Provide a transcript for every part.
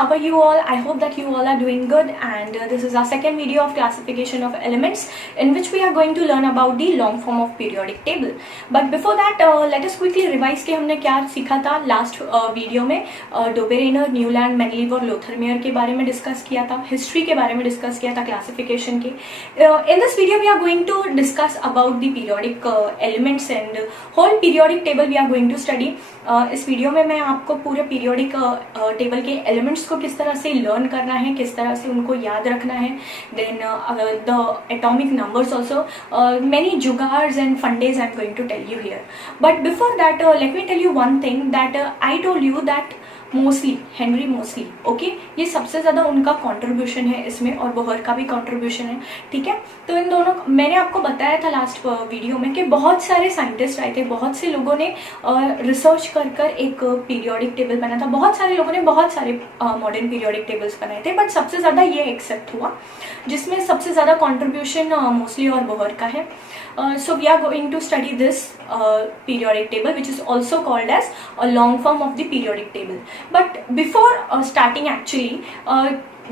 how are you all? I hope that you all are doing good, and this is our second video of classification of elements, in which we are going to learn about the long form of periodic table. But before that, let us quickly revise कि हमने क्या सीखा था last video में. डोबेरेनर, Newland, Mendeleev और लोथरमेयर के बारे में डिस्कस किया था, हिस्ट्री के बारे में डिस्कस किया था, क्लासिफिकेशन के. In this video we are going to discuss about the periodic elements and whole periodic table we are going to study. इस वीडियो में मैं आपको पूरे पीरियोडिक टेबल के एलिमेंट्स को किस तरह से लर्न करना है, किस तरह से उनको याद रखना है, then the atomic numbers also, many sugars and fundage I am going to tell you here. But before that let me tell you one thing that I told you that mostly Henry mostly, okay, ये सबसे ज्यादा उनका contribution है इसमें, और Bohr का भी contribution है. ठीक है, तो इन दोनों, मैंने आपको बताया था लास्ट वीडियो में कि बहुत सारे साइंटिस्ट आए थे, बहुत से लोगों ने रिसर्च कर एक पीरियोडिक टेबल बना था, बहुत सारे लोगों ने बहुत सारे मॉडर्न पीरियोडिक टेबल्स बनाए थे, बट सबसे ज्यादा ये एक्सेप्ट हुआ जिसमें सबसे ज्यादा कंट्रीब्यूशन मोस्टली और बोहर का है. So we are going to study this periodic table, which is also called as a long form of the periodic table. But before starting actually,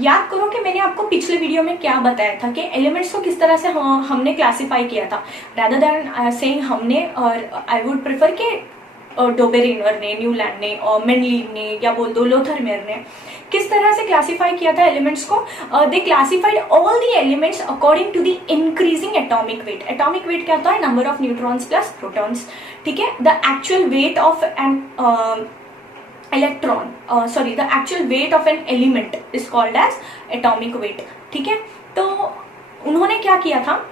याद करो कि मैंने आपको पिछले वीडियो में क्या बताया था कि एलिमेंट्स को किस तरह से हमने क्लासिफाई किया था. रादर देन सेइंग हमने, और आई वुड प्रेफर कि डोबेरेनर ने, न्यूलैंड ने और मेंडलीव ने, या बोल दो लोथरमेयर ने किस तरह से क्लासिफाई किया था एलिमेंट्स को. They classified all the elements according to the increasing atomic weight. Atomic weight क्या होता है? Number of neutrons plus protons. ठीक है, the actual weight of an electron, sorry, the actual weight of an element is called as atomic weight. ठीक है, तो उन्होंने क्या किया था,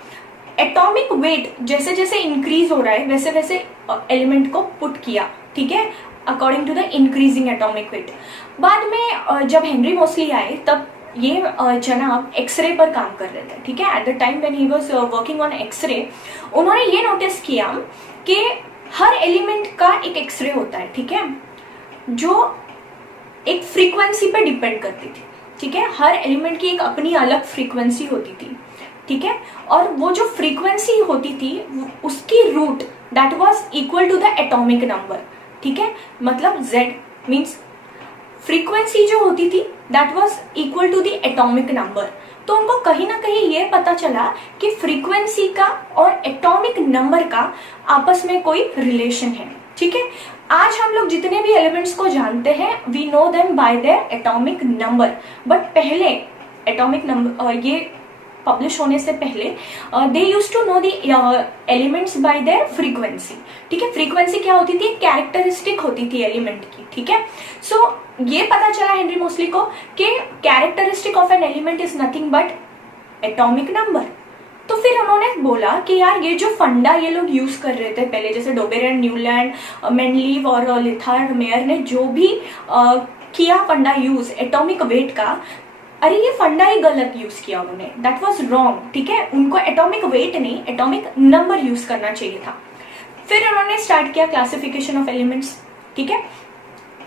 एटॉमिक वेट जैसे जैसे इंक्रीज हो रहा है वैसे वैसे एलिमेंट को पुट किया. ठीक है, according to the increasing atomic weight. बाद में जब हेनरी मोस्टली आए तब ये जनाब एक्सरे पर काम कर रहे थे. ठीक है, at the time when he was working on X-ray, उन्होंने ये नोटिस किया कि हर एलिमेंट का एक एक्सरे होता है. ठीक है, जो एक फ्रीक्वेंसी पे डिपेंड करती थी. ठीक है, हर एलिमेंट की एक अपनी अलग फ्रीक्वेंसी होती थी. ठीक है, और वो जो फ्रीक्वेंसी होती थी उसकी root that was equal to the atomic number. ठीक है, मतलब Z मीन्स फ्रीक्वेंसी जो होती थी that was equal to the atomic number. तो उनको कहीं ना कहीं ये पता चला कि फ्रीक्वेंसी का और एटॉमिक नंबर का आपस में कोई रिलेशन है. ठीक है, आज हम लोग जितने भी एलिमेंट्स को जानते हैं we know them by their atomic number, but पहले एटॉमिक नंबर ये पब्लिश होने से पहले they use to know the elements by their frequency. ठीक है, फ्रीक्वेंसी क्या होती थी? कैरेक्टरिस्टिक होती थी एलिमेंट की. ठीक है, सो ये पता चला हेनरी मोस्टली को कि characteristic of an element is nothing but atomic number. तो फिर उन्होंने बोला कि यार ये जो फंडा ये लोग यूज कर रहे थे पहले, जैसे डोबेरेन, न्यूलैंड, मेंडलीव और लोथरमेयर ने जो भी किया फंडा यूज एटॉमिक वेट का, अरे ये फंडा ही गलत यूज किया उन्होंने, दैट वाज रॉन्ग. ठीक है, उनको एटॉमिक वेट नहीं एटॉमिक नंबर यूज करना चाहिए था. फिर उन्होंने स्टार्ट किया क्लासिफिकेशन ऑफ एलिमेंट्स. ठीक है,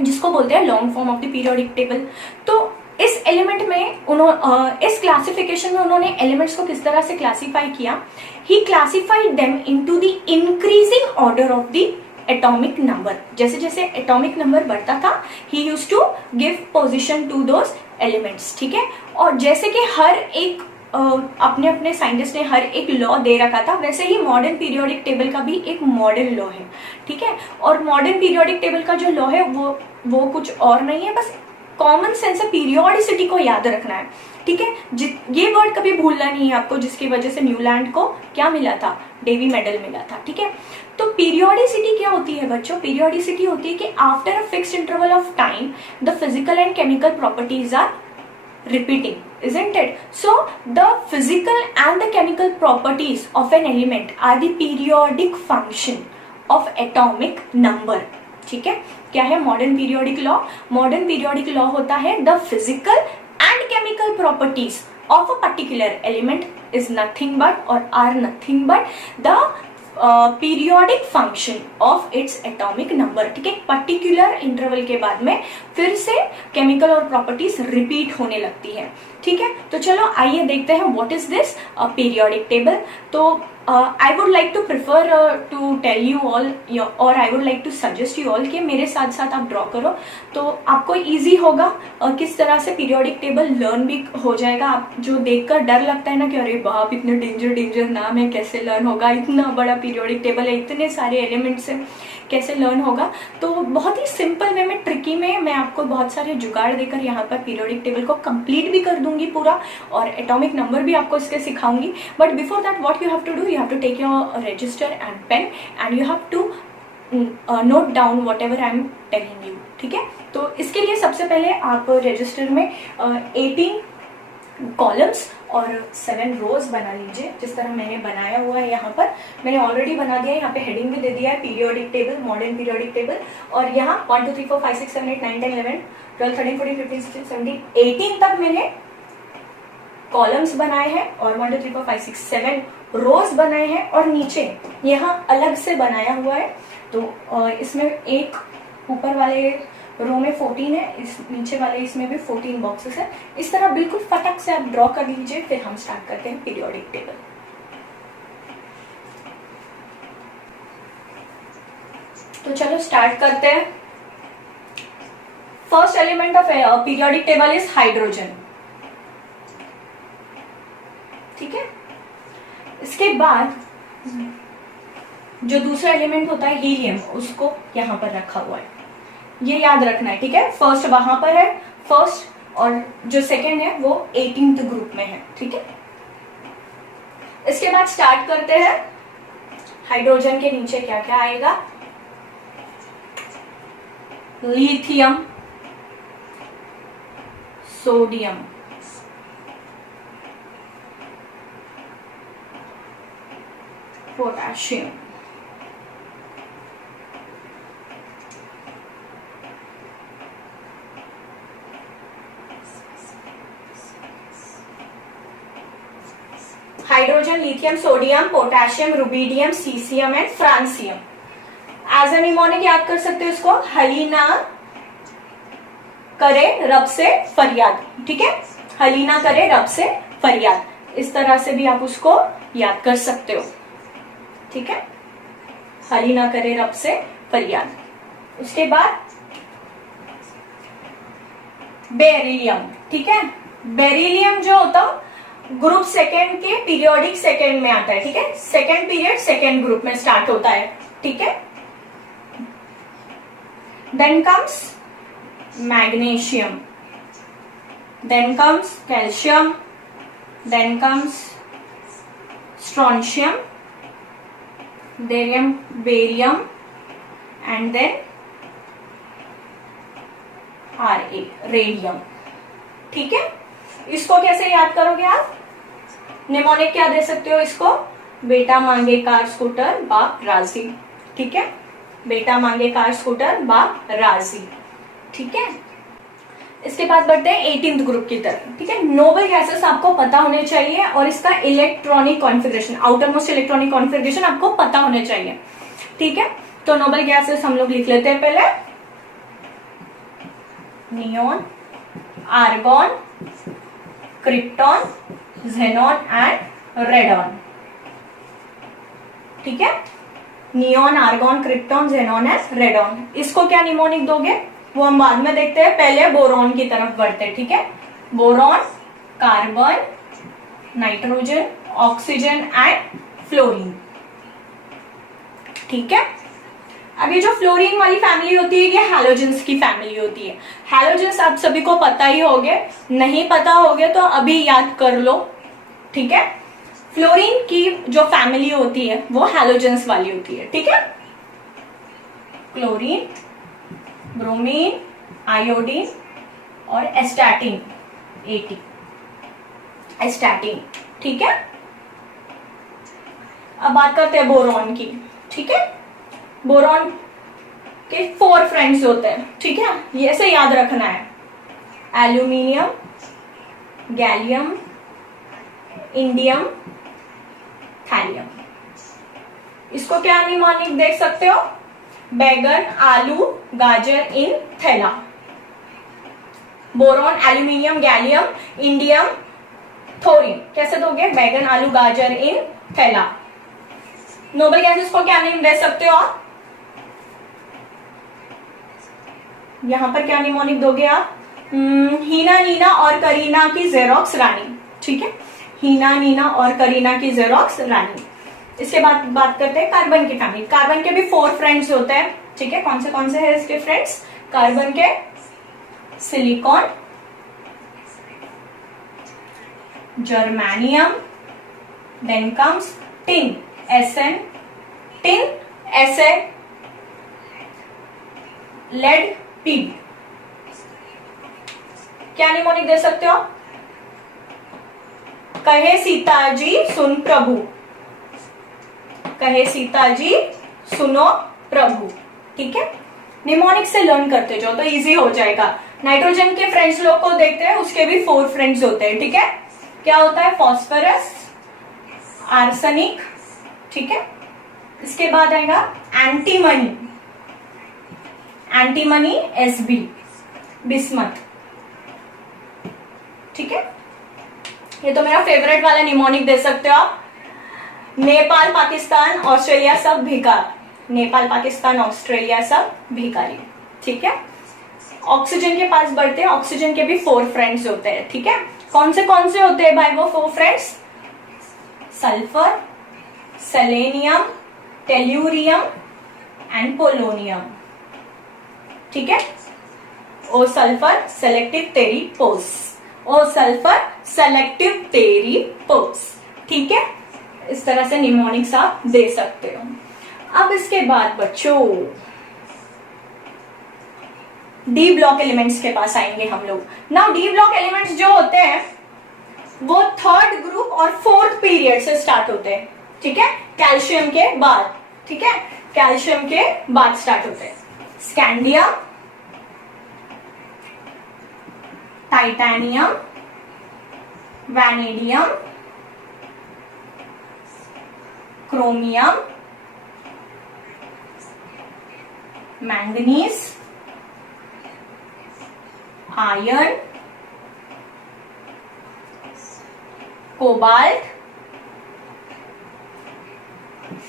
जिसको बोलते हैं long form of the periodic table. तो इस एलिमेंट में इस क्लासिफिकेशन में उन्होंने एलिमेंट्स को किस तरह से क्लासिफाई किया? He classified them into the increasing order of the atomic number. जैसे जैसे एटॉमिक नंबर बढ़ता था he used to give position to those elements. ठीक है, और जैसे कि हर एक अपने अपने साइंटिस्ट ने हर एक लॉ दे रखा था, वैसे ही मॉडर्न पीरियोडिक टेबल का भी एक मॉडर्न लॉ है. ठीक है, और मॉडर्न पीरियोडिक टेबल का जो लॉ है वो कुछ और नहीं है, बस कॉमन सेंस है, पीरियोडिसिटी को याद रखना है. ठीक है, ये वर्ड कभी भूलना नहीं है आपको, जिसकी वजह से न्यूलैंड को क्या मिला था? डेवी मेडल मिला था. ठीक है, तो पीरियोडिसिटी क्या होती है बच्चों? पीरियोडिसिटी होती है कि after a fixed interval of time the physical and chemical properties are repeating, isn't it? So the physical and the chemical properties of an element are the periodic function of atomic number. ठीक है, क्या है modern periodic law? Modern periodic law होता है the physical and chemical properties of a particular element is nothing but और are nothing but the periodic function of its atomic number. ठीक है, particular interval के बाद में फिर से केमिकल और प्रॉपर्टीज रिपीट होने लगती है. ठीक है, तो चलो आइए देखते हैं what is this periodic table. तो I would like to prefer to tell you all, और I would like to suggest you all कि मेरे साथ साथ आप ड्रॉ करो, तो आपको इजी होगा। किस तरह से पीरियोडिक टेबल लर्न भी हो जाएगा। आप जो देखकर डर लगता है ना कि अरे बाप इतने डेंजर नाम है, कैसे लर्न होगा, इतना बड़ा पीरियोडिक टेबल है, इतने सारे एलिमेंट्स हैं, कैसे लर्न होगा। तो बहुत ही सिंपल वे में, ट्रिकी में मैं आपको बहुत सारे जुगाड़ देकर यहाँ पर पीरियोडिक टेबल को कंप्लीट भी कर दूंगी पूरा, और एटॉमिक नंबर भी आपको इसके सिखाऊंगी। But before that what you have to do, you have to take your register and pen and you have to note down whatever I am telling you. ठीक है, तो इसके लिए सबसे पहले आप रजिस्टर में 18 कॉलम्स और 7 रोज बना लीजिए, जिस तरह मैंने बनाया हुआ है। यहाँ पर मैंने ऑलरेडी बना दिया है, यहाँ पे हेडिंग भी दे दिया है periodic table, modern periodic table. और यहाँ 1 2 3 4 5 6 7 8 9 10 11 12 13 14 15 16 17 18 तक मैंने कॉलम्स बनाए हैं, और 1 2 3 4 5 6 7 रोज बनाए हैं, और नीचे यहाँ अलग से बनाया हुआ है। तो इसमें एक ऊपर वाले रो में 14 है, इस नीचे वाले इसमें भी 14 बॉक्सेस है। इस तरह बिल्कुल फटक से आप ड्रॉ कर लीजिए, फिर हम स्टार्ट करते हैं पीरियोडिक टेबल। तो चलो स्टार्ट करते हैं। First element of periodic table is hydrogen. ठीक है, इसके बाद जो दूसरा एलिमेंट होता है हीलियम, उसको यहां पर रखा हुआ है, ये याद रखना है। ठीक है, फर्स्ट वहां पर है फर्स्ट, और जो सेकेंड है वो 18th ग्रुप में है। ठीक है, इसके बाद स्टार्ट करते हैं। हाइड्रोजन के नीचे क्या क्या आएगा, lithium, sodium, potassium, hydrogen, lithium, sodium, potassium, rubidium, caesium and francium. As a mnemonic याद कर सकते हो इसको, हलीना करे रब से फरियाद। ठीक है, हलीना करे रब से फरियाद, इस तरह से भी आप उसको याद कर सकते हो। ठीक है, हलीना करे रब से फरियाद। उसके बाद बेरिलियम। ठीक है, बेरिलियम जो होता ग्रुप सेकेंड के पीरियोडिक सेकेंड में आता है। ठीक है, सेकेंड पीरियड सेकेंड ग्रुप में स्टार्ट होता है। ठीक है, then comes magnesium, then comes calcium, then comes strontium, barium and then Ra, radium. ठीक है, इसको कैसे याद करोगे आप, निमोनिक क्या दे सकते हो इसको, बेटा मांगे कार स्कूटर बाप राजी। ठीक है, बेटा मांगे कार स्कूटर बाप राजी। ठीक है, इसके बाद बढ़ते हैं 18th ग्रुप की तरफ। ठीक है, नोबल गैसेस आपको पता होने चाहिए, और इसका electronic configuration, outer most electronic configuration आपको पता होने चाहिए। ठीक है, तो नोबल गैसेस हम लोग लिख लेते हैं पहले, neon, argon, krypton, xenon and radon. ठीक है, neon, argon, krypton, xenon and radon. इसको क्या निमोनिक दोगे वो हम बाद में देखते हैं, पहले बोरॉन की तरफ बढ़ते हैं। ठीक है, boron, carbon, nitrogen, oxygen and fluorine. ठीक है, अब ये जो फ्लोरीन वाली फैमिली होती है, ये हैलोजेंस की फैमिली होती है। हैलोजेंस आप सभी को पता ही होंगे, नहीं पता होगे तो अभी याद कर लो। ठीक है, फ्लोरीन की जो फैमिली होती है वो हैलोजेंस वाली होती है। ठीक है, क्लोरीन, ब्रोमीन, आयोडीन और एस्टैटिन, एस्टैटिन। ठीक है, अब बात करते हैं बोरॉन की। ठीक है, बोरॉन के 4 फ्रेंड्स होते हैं। ठीक है, ये ऐसे याद रखना है, एल्यूमिनियम, गैलियम, इंडियम, थैलियम। इसको क्या निमोनिक देख सकते हो, बैगन, आलू, गाजर इन थैला। Boron, aluminium, gallium, indium, thorium. कैसे दोगे? बैगन, आलू, गाजर इन थैला। नोबल गैसेस को क्या नेम दे सकते हो आप? यहां पर क्या निमोनिक दोगे आप? हीना, नीना और करीना की जेरोक्स रानी। ठीक है, हीना, नीना और करीना की जेरोक्स रानी। इसके बाद बात करते हैं कार्बन की फैमिली। कार्बन के भी 4 फ्रेंड्स होते हैं। ठीक है, कौन से हैं इसके फ्रेंड्स कार्बन के? Silicon, germanium, then comes tin, SN, tin, SA, lead, पीड। क्या निमोनिक दे सकते हो? कहे सीता जी सुन प्रभु, कहे सीता जी सुनो प्रभु। ठीक है, निमोनिक से लर्न करते जाओ तो इजी हो जाएगा। नाइट्रोजन के फ्रेंड्स लोग को देखते हैं, उसके भी 4 फ्रेंड्स होते हैं। ठीक है, क्या होता है? Phosphorus, arsenic. ठीक है, इसके बाद आएगा एंटीमनी, एंटीमनी एसबी, बिस्मथ। ठीक है, ये तो मेरा फेवरेट वाला निमोनिक दे सकते हो आप। नेपाल, पाकिस्तान, ऑस्ट्रेलिया सब भिकार। नेपाल, पाकिस्तान, ऑस्ट्रेलिया सब भिकारी। ठीक है, ऑक्सीजन के पास बढ़ते हैं। ऑक्सीजन के भी 4 फ्रेंड्स होते हैं। ठीक है, कौन से होते हैं भाई वो 4 friends? Sulphur, selenium, tellurium and polonium. ठीक है, ओ सल्फर सेलेक्टिव टेरिपोस, ओ सल्फर सेलेक्टिव टेरिपोस। ठीक है, इस तरह से निमोनिक्स आप दे सकते हो। अब इसके बाद बच्चों डी ब्लॉक एलिमेंट्स के पास आएंगे हम लोग। नाउ डी ब्लॉक एलिमेंट्स जो होते हैं वो 3rd ग्रुप और 4th पीरियड से स्टार्ट होते हैं। ठीक है, कैल्शियम के बाद। ठीक है, कैल्शियम के बाद स्टार्ट होते हैं। Scandium, titanium, vanadium, chromium, manganese, iron, cobalt,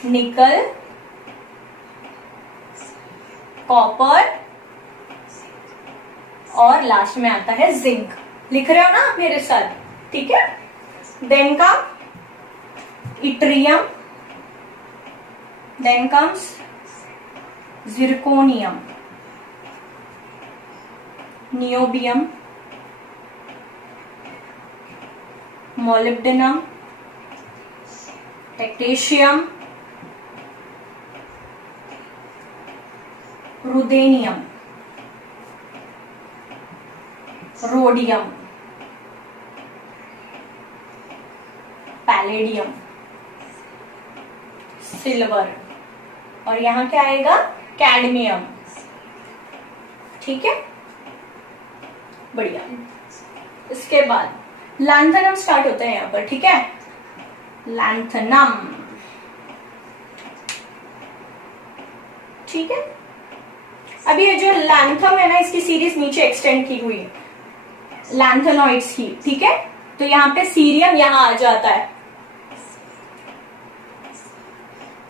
निकल, कॉपर और लास्ट में आता है जिंक। लिख रहे हो ना मेरे साथ? ठीक है, देन का yttrium, then comes zirconium, niobium, molybdenum, टेक्टेशियम, रुदेनियम, रोडियम, पैलेडियम, सिल्वर और यहां क्या आएगा? कैडमियम। ठीक है, बढ़िया। इसके बाद लैंथनम स्टार्ट होता है यहां पर। ठीक है, लैंथनम। ठीक है, अभी ये जो लैंथम है ना, इसकी सीरीज नीचे एक्सटेंड की हुई है लैंथेनॉइड्स की। ठीक है, तो यहां पे सीरियम यहां आ जाता है।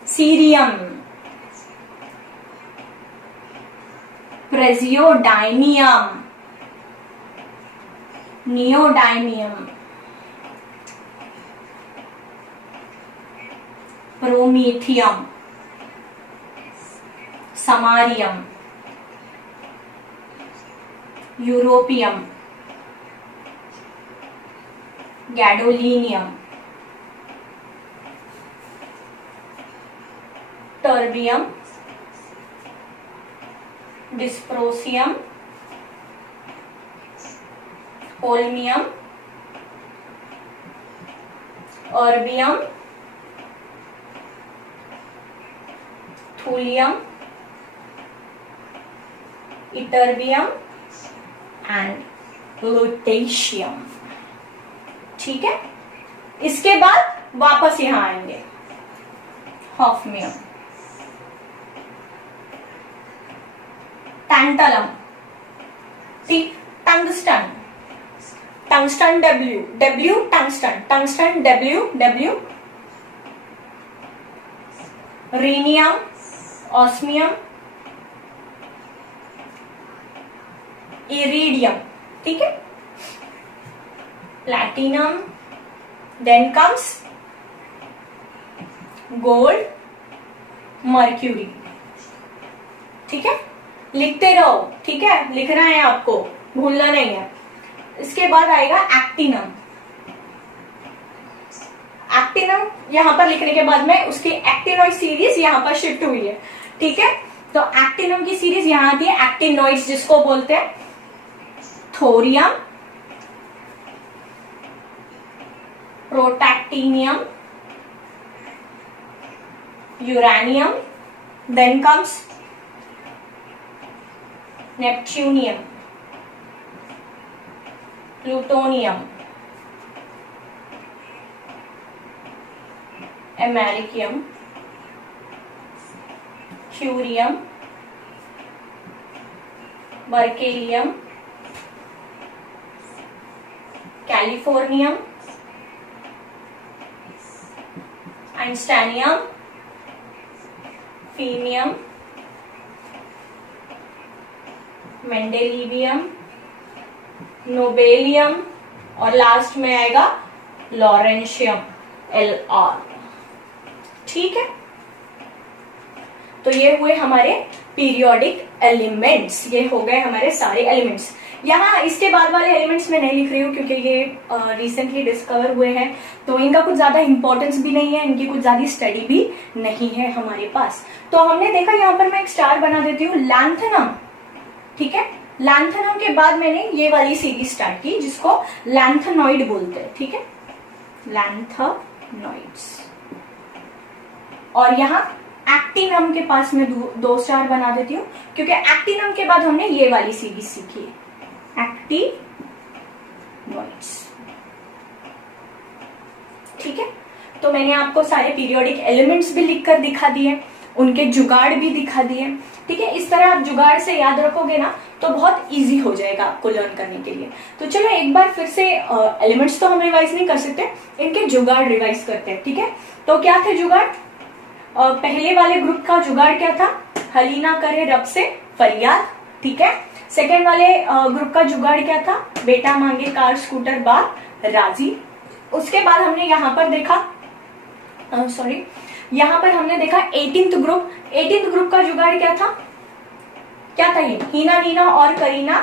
Cerium, praseodymium, neodymium, promethium, samarium, europium, gadolinium, terbium, dysprosium, holmium, erbium, thulium, ytterbium and lutetium. ठीक है, इसके बाद वापस यहां आएंगे हॉफमियम, टैंटलम। ठीक, tungsten, tungsten W, W tungsten, tungsten W, W rhenium, osmium, iridium, ठीक है, platinum, then comes gold, mercury, ठीक है, लिखते रहो, ठीक है, लिखना है आपको, भूलना नहीं है। इसके बाद आएगा एक्टिनम, एक्टिनम यहां पर लिखने के बाद में उसकी एक्टिनॉइड सीरीज यहां पर शिफ्ट हुई है, ठीक है, तो एक्टिनम की सीरीज यहां आती है, एक्टिनॉइड्स जिसको बोलते हैं, thorium, protactinium, uranium, then comes neptunium, plutonium, americium, curium, berkelium, californium, einsteinium, fermium, mendelevium, nobelium और लास्ट में आएगा लॉरेंशियम LR, ठीक है। तो ये हुए हमारे पीरियोडिक एलिमेंट्स, ये हो गए हमारे सारे एलिमेंट्स। यहाँ इसके बाद वाले एलिमेंट्स में नहीं लिख रही हूँ क्योंकि ये रिसेंटली डिस्कवर हुए हैं, तो इनका कुछ ज्यादा इंपॉर्टेंस भी नहीं है, इनकी कुछ ज्यादा स्टडी भी नहीं है हमारे पास। तो हमने देखा, यहाँ पर मैं एक स्टार बना देती हूँ, लैंथेनम, ठीक है, लैंथेनम के बाद मैंने ये वाली सीरीज स्टार्ट की जिसको लैंथेनॉइड बोलते हैं, ठीक है, लैंथेनॉइड्स। और यहाँ एक्टिनम के पास में दो स्टार बना देती हूँ क्योंकि एक्टिनम के बाद हमने ये वाली सीरीज सीखी है, एक्टिनॉइड्स, ठीक है। तो मैंने आपको सारे पीरियोडिक एलिमेंट्स भी लिखकर दिखा दिए, उनके जुगाड़ भी दिखा दिए, ठीक है। इस तरह आप जुगाड़ से याद रखोगे ना तो बहुत इजी हो जाएगा आपको लर्न करने के लिए। तो चलो एक बार फिर से एलिमेंट्स तो हम रिवाइज नहीं कर सकते, इनके जुगाड़ रिवाइज करते हैं, ठीक है। तो क्या थे जुगाड़? पहले वाले ग्रुप का जुगाड़ क्या था? हलीना करे रब से फरियाद, ठीक है। सेकेंड वाले ग्रुप का जुगाड़ क्या था? बेटा मांगे कार स्कूटर बाप राजी। उसके बाद हमने यहाँ पर देखा यहाँ पर हमने देखा 18th ग्रुप का जुगाड़ क्या था? क्या था ये? हीना नीना और करीना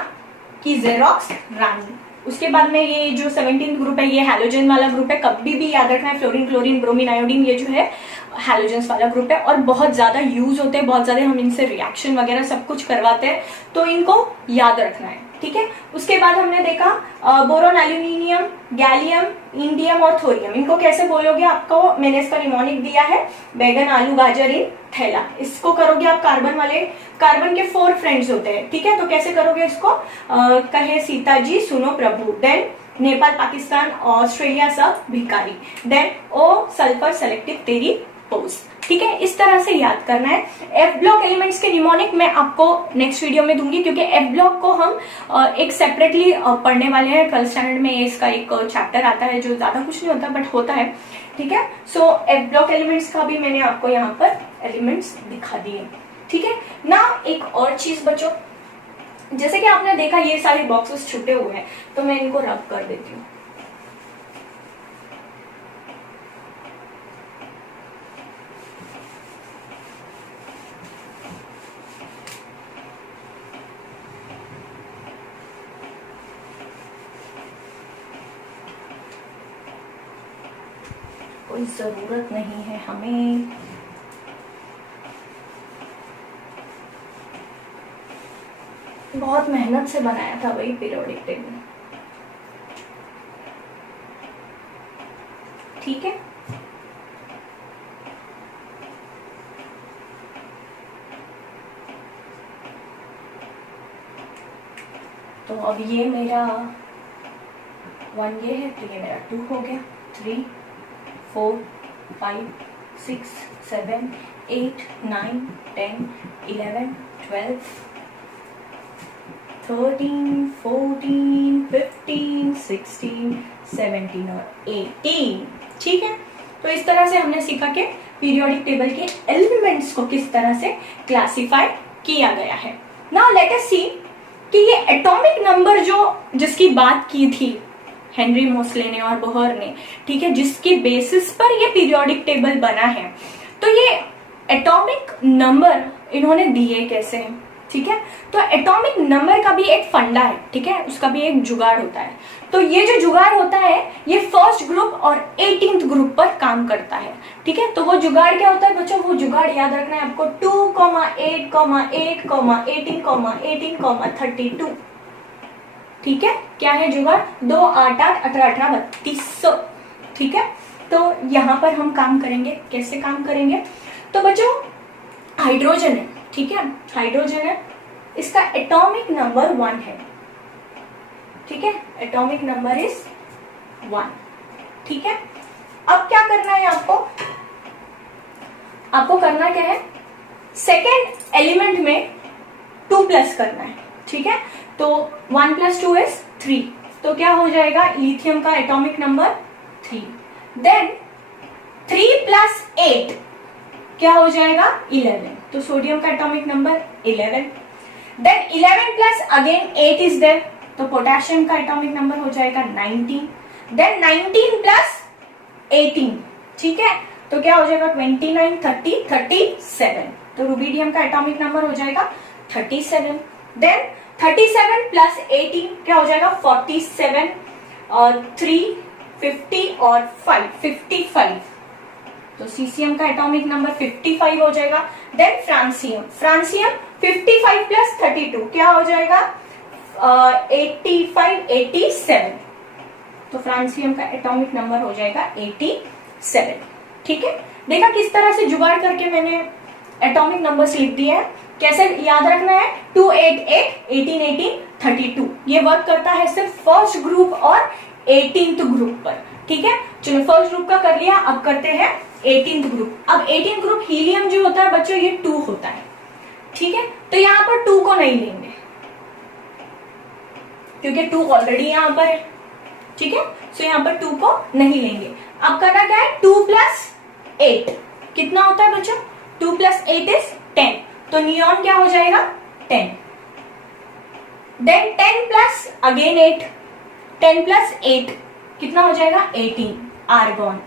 की जेरोक्स रानी। उसके बाद में ये जो 17th ग्रुप है ये हैलोजन वाला ग्रुप है, कभी भी याद रखना है, फ्लोरीन क्लोरीन ब्रोमीन आयोडीन ये जो है हैलोजेंस वाला ग्रुप है और बहुत ज्यादा यूज होते हैं, बहुत ज्यादा हम इनसे रिएक्शन वगैरह सब कुछ करवाते हैं, तो इनको याद रखना है, ठीक है। उसके बाद हमने देखा बोरोन, एल्यूमिनियम, गैलियम, इंडियम और थोरियम। इनको कैसे बोलोगे? आपको मैंने इसका निमोनिक दिया है, बैगन आलू गाजर इन थैला। इसको करोगे आप कार्बन के 4 फ्रेंड्स होते हैं, ठीक है। तो कैसे करोगे इसको? कहे सीता जी सुनो प्रभु, देन नेपाल पाकिस्तान ऑस्ट्रेलिया सब भिखारी, देन ओ सल्फर सेलेक्टिव तेरी पोस्ट, ठीक है। इस तरह से याद करना है। एफ ब्लॉक एलिमेंट्स के निमोनिक मैं आपको नेक्स्ट वीडियो में दूंगी क्योंकि एफ ब्लॉक को हम एक सेपरेटली पढ़ने वाले हैं। 12th स्टैंडर्ड में इसका एक चैप्टर आता है जो ज्यादा कुछ नहीं होता बट होता है, ठीक है। सो एफ ब्लॉक एलिमेंट्स का भी मैंने आपको यहाँ पर एलिमेंट्स दिखा दिए, ठीक है ना। एक और चीज बच्चों, जैसे कि आपने देखा ये सारे बॉक्सेस छूटे हुए हैं तो मैं इनको रब कर देती हूँ। कोई जरूरत नहीं है हमें बहुत मेहनत से बनाया था वही पीरियोडिक टेबल, ठीक है। तो अब ये मेरा 1 ये है, तो ये मेरा 2 हो गया, 3 4 5 6 7 8 9 10 11 12 13, 14, 15, 16, 17 और 18। ठीक है, तो इस तरह से हमने सीखा कि पीरियोडिक टेबल के एलिमेंट्स को किस तरह से क्लासिफाई किया गया है। नाउ लेट अस सी कि ये एटॉमिक नंबर जिसकी बात की थी हेनरी मोसले ने और बोहर ने, ठीक है, जिसके बेसिस पर ये पीरियोडिक टेबल बना है, तो ये एटॉमिक नंबर इन्होंने दिए कैसे हैं। ठीक है, तो एटॉमिक नंबर का भी एक फंडा है, ठीक है, उसका भी एक जुगाड़ होता है। तो ये जो जुगाड़ होता है ये फर्स्ट ग्रुप और 18th ग्रुप पर काम करता है। ठीक है, तो वो जुगाड़ क्या होता है बच्चों, वो जुगाड़ याद रखना है आपको 2,8,8,18,18, 32। ठीक है, क्या है जुगाड़, 2, 8, 8, 18, 18, 32। ठीक है, तो यहां पर हम काम करेंगे, कैसे काम करेंगे, तो बच्चों हाइड्रोजन है, ठीक है, हाइड्रोजन है, इसका एटॉमिक नंबर 1 है। ठीक है, एटॉमिक नंबर इज 1। ठीक है, अब क्या करना है आपको करना क्या है, सेकेंड एलिमेंट में 2 प्लस करना है। ठीक है, तो 1 + 2 = 3, तो क्या हो जाएगा, लिथियम का एटॉमिक नंबर 3। देन 3 + 8 क्या हो जाएगा, 11, तो सोडियम का atomic number 11। Then 11 + again 8 is there, तो पोटेशियम का एटॉमिक नंबर हो जाएगा 19। देन 19 + 18, ठीक है, तो क्या हो जाएगा 29, 30, 37, तो रुबिडियम का एटॉमिक नंबर हो जाएगा 37। देन 37 + 18 क्या हो जाएगा 47 और 3, 50 और 5, 55, तो सीसीएम का एटॉमिक नंबर 55 हो जाएगा। देन फ्रांसियम 55 + 32 क्या हो जाएगा 85, 87, तो फ्रांसियम का एटॉमिक नंबर हो जाएगा 87। ठीक है, देखा किस तरह से जुगाड़ करके मैंने एटॉमिक नंबर्स लिख दिए हैं। कैसे याद रखना है, 2, 8, 8, 18, 18, 32, ये वर्क करता है सिर्फ फर्स्ट ग्रुप और 18th ग्रुप पर। ठीक है, चलो फर्स्ट ग्रुप का कर लिया, अब करते हैं 18th ग्रुप। अब 18th ग्रुप हीलियम जो होता है बच्चों ये 2 होता है। ठीक है, तो यहाँ पर 2 को नहीं लेंगे क्योंकि 2 ऑलरेडी यहाँ पर है। ठीक है, सो यहाँ पर 2 को नहीं लेंगे। अब करना क्या है, 2 + 8 कितना होता है बच्चों, 2 + 8 = 10, तो नियॉन क्या हो जाएगा 10। देन 10 + अगेन 8, 10 + 8 कितना हो जाएगा 18, आर्गॉन।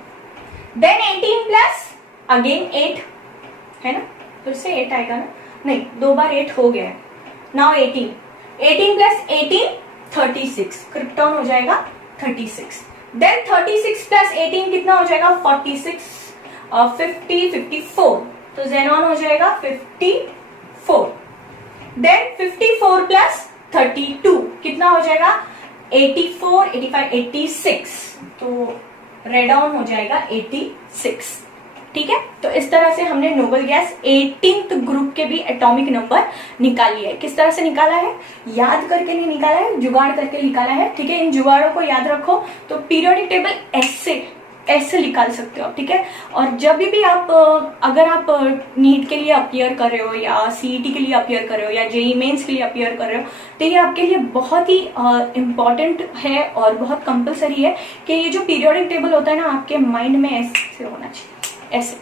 देन 18 + अगेन 8 है ना, फिर से 8 आएगा ना, नहीं 2 बार 8 हो गया है। नाउ 18 + 18 36, क्रिप्टॉन हो जाएगा 36। देन 36 + 18 कितना हो जाएगा 46, 50, 54, तो जेनॉन हो जाएगा 54। देन 54 + 32 कितना हो जाएगा 84, 85, 86, तो रेडॉन हो जाएगा 86। ठीक है, तो इस तरह से हमने नोबल गैस 18th ग्रुप के भी एटॉमिक नंबर निकाल लिया है। किस तरह से निकाला है, याद करके नहीं निकाला है, जुगाड़ करके निकाला है। ठीक है, इन जुगाड़ों को याद रखो, तो पीरियोडिक टेबल ऐसे निकाल सकते हो। ठीक है, और जब भी आप अगर आप नीट के लिए अपियर कर रहे हो या सीईटी के लिए अपियर कर रहे हो या जेईई मेंस के लिए अपियर कर रहे हो, तो ये आपके लिए बहुत ही इम्पोर्टेंट है और बहुत कंपलसरी है कि ये जो पीरियोडिक टेबल होता है ना आपके माइंड में ऐसे होना चाहिए, ऐसे।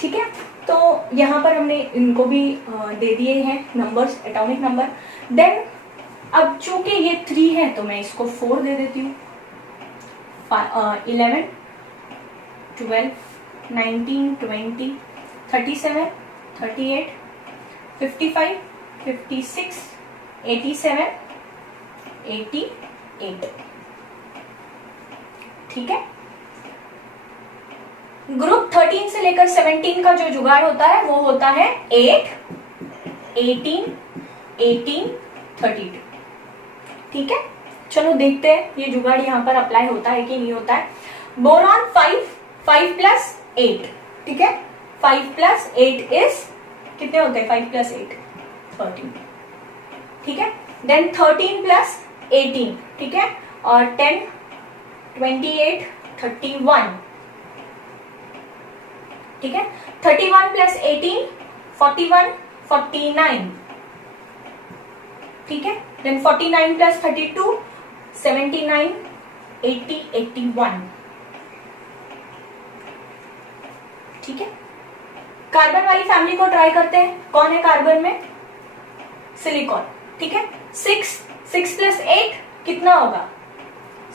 ठीक है, तो यहाँ पर हमने इनको भी दे दिए हैं नंबर्स, एटॉमिक नंबर। देन अब चूंकि ये 3 है तो मैं इसको 4 दे देती हूँ। 11, 12, 19, 20, 37, 38, 55, 56, 87, 88। ठीक है, ग्रुप 13 से लेकर 17 का जो जुगाड़ होता है वो होता है 8, 18, 18, 32। ठीक है, चलो देखते हैं ये जुगाड़ यहाँ पर अप्लाई होता है कि नहीं होता है। बोरॉन 5 + 8, ठीक है, 5 + 8 इज कितने होते हैं, 5 + 8 13। ठीक है, देन 13 + 18, ठीक है, और 10, 28, 31। ठीक है, 31 + 18 41, 49, ठीक है। देन 49 प्लस 32 79 80 81, ठीक है। कार्बन वाली फैमिली को ट्राई करते हैं। कौन है कार्बन में? सिलिकॉन, ठीक है। 6 प्लस 8 कितना होगा?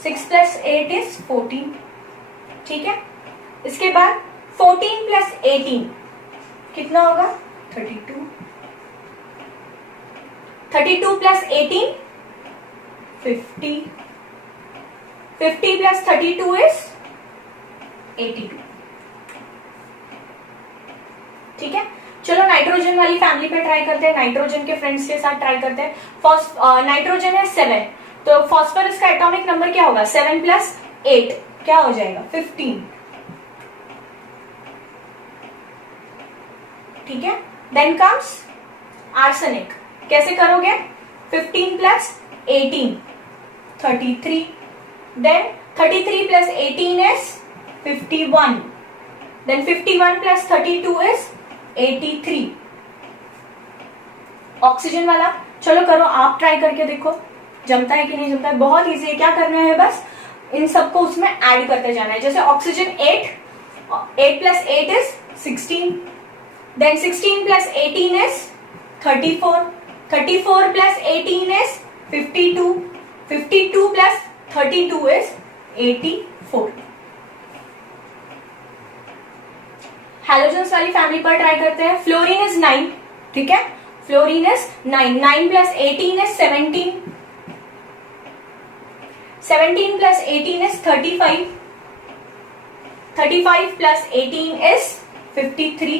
6 प्लस 8 इज 14, ठीक है। इसके बाद 14 प्लस 18 कितना होगा? 32। 32 प्लस 18 50। 50 प्लस 32 इज 82, ठीक है। चलो नाइट्रोजन वाली फैमिली पे ट्राई करते हैं, नाइट्रोजन के फ्रेंड्स के साथ ट्राई करते हैं। नाइट्रोजन है 7, तो फॉस्फोरस का एटॉमिक नंबर क्या होगा? 7 प्लस 8 क्या हो जाएगा? 15, ठीक है। देन कम्स आर्सेनिक, कैसे करोगे? 15 plus 18 33, then 33 plus 18 is 51, then 51 plus 32 is 83। Oxygen वाला चलो करो, आप ट्राई करके देखो जमता है कि नहीं जमता है। बहुत इजी है, क्या करना है बस इन सबको उसमें ऐड करते जाना है। जैसे oxygen 8 plus 8 is 16, then 16 plus 18 is 34, 34 plus 18 is 52, 52 plus 32 is 84। Halogens वाली फैमिली पर ट्राई करते हैं। फ्लोरीन इज 9, ठीक है। Fluorine is 9, 9 plus 18 is 17, 17 plus 18 is 35, 35 plus 18 is 53,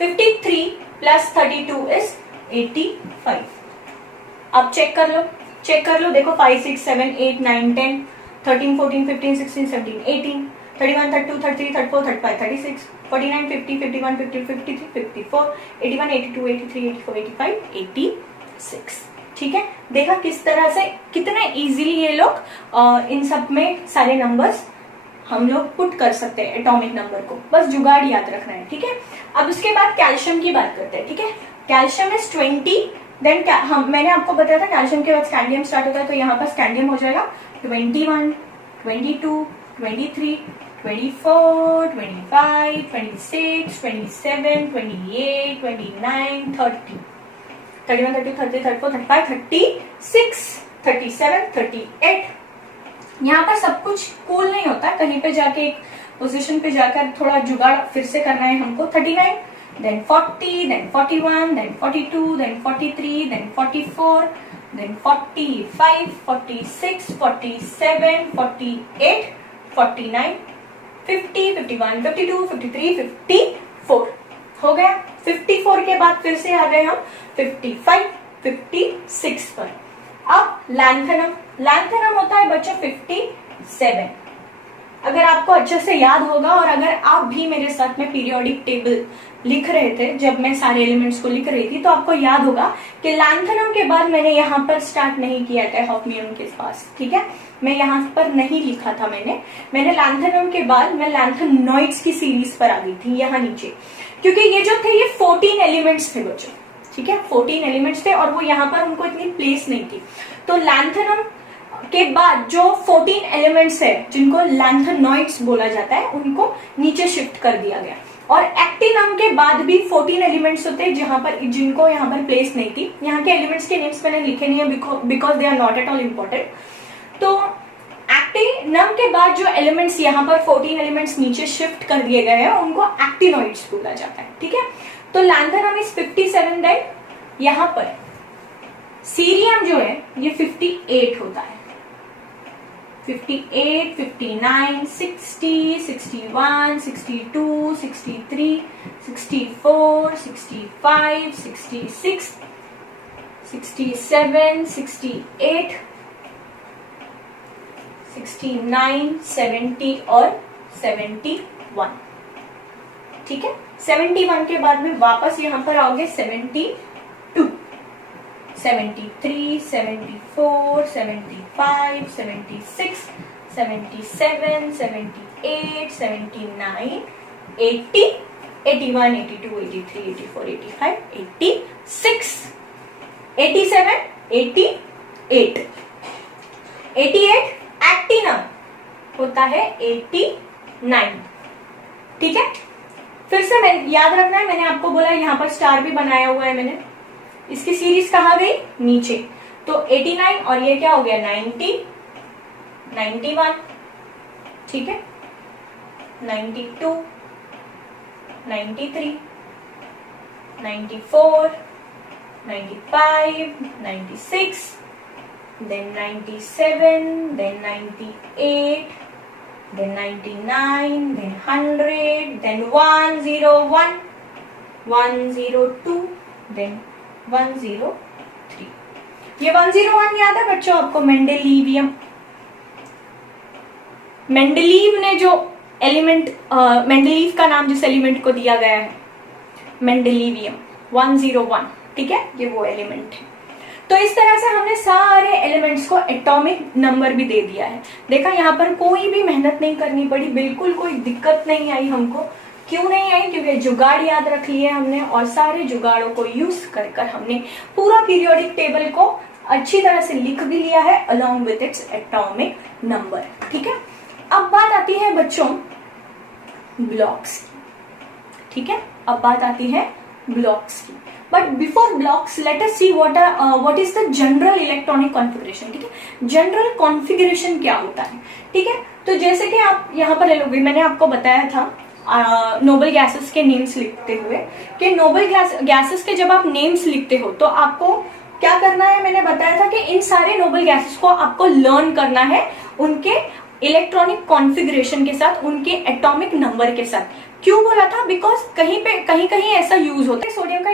53 plus 32 is 85। अब चेक कर लो, देखो 5 6 7 8 9 10 13 14 15 16 17 18 31 32 33 34 35 36 49 50 51 50 53 54 81 82 83 84 85 86, ठीक है। देखा किस तरह से कितने इजीली ये लोग इन सब में सारे नंबर्स हम लोग पुट कर सकते हैं एटॉमिक नंबर को, बस जुगाड़ याद रखना है, ठीक है। अब उसके बाद कैल्शियम की बात करते हैं, ठीक है। कैल्शियम इज 20, देन मैंने आपको बताया था कैल्शियम के बाद स्कैंडियम स्टार्ट होता है, तो यहाँ पर स्कैंडियम हो जाएगा 21 22 23 24 25 26 27 28 29 30 31 32 33 34 35 36 37 38। यहाँ पर सब कुछ कूल नहीं होता है, कहीं पे जाके एक पोजीशन पे जाकर थोड़ा जुगाड़ फिर से करना है हमको। 39, then 40, then 41, then 42, then 43, then 44, then 45, 46, 47, 48, 49, 50, 51, 52, 53, 54 हो गया। 54 के बाद फिर से आ गए हम 55, 56 पर। अब लैंथेनम होता है बच्चों 57। अगर आपको अच्छे से याद होगा और अगर आप भी मेरे साथ में पीरियोडिक टेबल लिख रहे थे जब मैं सारे एलिमेंट्स को लिख रही थी, तो आपको याद होगा कि लैंथेनम के बाद मैंने यहाँ पर स्टार्ट नहीं किया था हॉफनियम के पास, ठीक है। मैं यहाँ पर नहीं लिखा था मैंने लैंथेनम के बाद मैं लैंथेनॉइड्स की सीरीज पर आ गई थी यहाँ नीचे, क्योंकि ये जो थे ये 14 एलिमेंट्स थे बच्चों, ठीक है। 14 एलिमेंट्स थे और वो यहाँ पर उनको इतनी प्लेस नहीं थी, तो लैंथेनम के बाद जो 14 एलिमेंट्स है जिनको लैंथेनॉइड्स बोला जाता है उनको नीचे शिफ्ट कर दिया गया। और एक्टिनम के बाद भी 14 एलिमेंट्स होते हैं जहां पर जिनको यहाँ पर प्लेस नहीं थी। यहाँ के एलिमेंट्स के नेम्स मैंने लिखे नहीं है because they are not at all important. तो एक्टिनम के बाद जो एलिमेंट्स यहाँ पर 14 एलिमेंट्स नीचे शिफ्ट कर दिए गए हैं उनको एक्टिनॉइड्स बोला जाता है, ठीक है। तो लैंथेनम इज 57, देन यहाँ पर सीरियम जो है ये 58 होता है। 58, 59, 60, 61, 62, 63, 64, 65, 66, 67, 68, 69, 70 और 71, ठीक है। 71 के बाद में वापस यहां पर आओगे 72, 73, 74, 75, 76, 77, 78, 79, 80, 81, 82, 83, 84, 85, 86, 87, 88, 88 एक्टिनम होता है 89, ठीक है। फिर से मैं याद रखना है, मैंने आपको बोला यहाँ पर स्टार भी बनाया हुआ है मैंने, इसकी सीरीज कहाँ गई, नीचे। तो 89 और ये क्या हो गया 90, 91, ठीक है, 92, 93, 94, 95, 96, then 97, then 98, then 99, then 100, then 101, 102, then 103। ये 101 याद है बच्चों आपको? मेंडेलीवियम, मेंडलीव ने जो एलिमेंट, मेंडलीव का नाम जिस एलिमेंट को दिया गया है, मेंडेलीवियम 101, ठीक है, ये वो एलिमेंट है। तो इस तरह से हमने सारे एलिमेंट्स को एटॉमिक नंबर भी दे दिया है। देखा, यहाँ पर कोई भी मेहनत नहीं करनी पड़ी, बिल्कुल कोई दिक्कत नहीं आई हमको। क्यों नहीं आई? क्योंकि जुगाड़ याद रख लिए हमने, और सारे जुगाड़ों को यूज कर हमने पूरा पीरियोडिक टेबल को अच्छी तरह से लिख भी लिया है along with its atomic number, ठीक है। अब बात आती है बच्चों ब्लॉक्स की, ठीक है, अब बात आती है ब्लॉक्स की। But before blocks let us see what is the general electronic configuration, ठीक है। जनरल कॉन्फ़िगरेशन क्या होता है, ठीक है। तो जैसे कि आप यहाँ पर ले लोगे, मैंने आपको बताया था नोबल गैसेस के नेम्स लिखते हुए कि नोबल गैसेस के जब आप नेम्स लिखते हो तो आपको क्या करना है, मैंने बताया था कि इन सारे नोबल गैसेस को आपको लर्न करना है उनके इलेक्ट्रॉनिक कॉन्फ़िगरेशन के साथ, उनके एटॉमिक नंबर के साथ। क्यों बोला था? बिकॉज कहीं कहीं ऐसा यूज होता है। सोडियम का